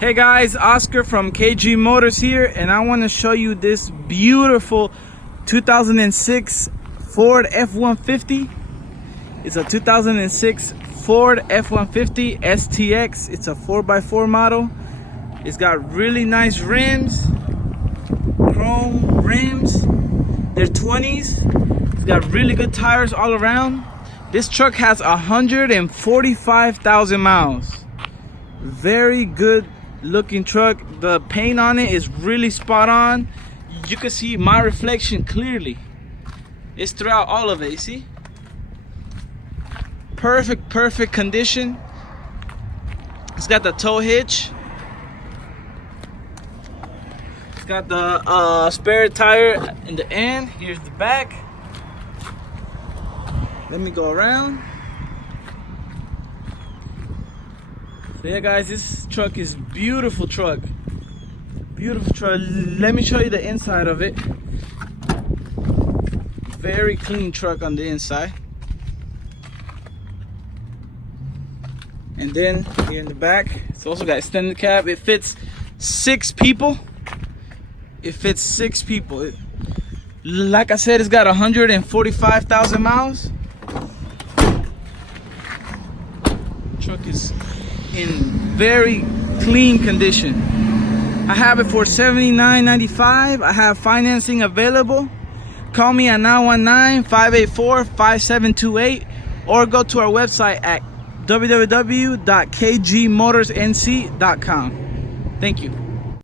Hey guys, Oscar from KG Motors here, and I want to show you this beautiful 2006 Ford F-150. It's a 2006 Ford F-150 STX. It's a 4x4 model. It's got really nice rims, chrome rims. They're 20s. It's got really good tires all around. This truck has 145,000 miles. Very good looking truck. The paint on it is really spot on. You can see my reflection clearly. It's throughout all of it, you see? Perfect condition. It's got the tow hitch. It's got the spare tire in the end. Here's the back. Let me go around. So yeah guys, this truck is beautiful truck. Beautiful truck. Let me show you the inside of it. Very clean truck on the inside. And then here in the back, it's also got extended cab. It fits 6 people. It fits 6 people. Like I said, it's got 145,000 miles. Truck is in very clean condition. I have it for $79.95. I have financing available. Call me at 919-584-5728 or go to our website at www.kgmotorsnc.com. Thank you.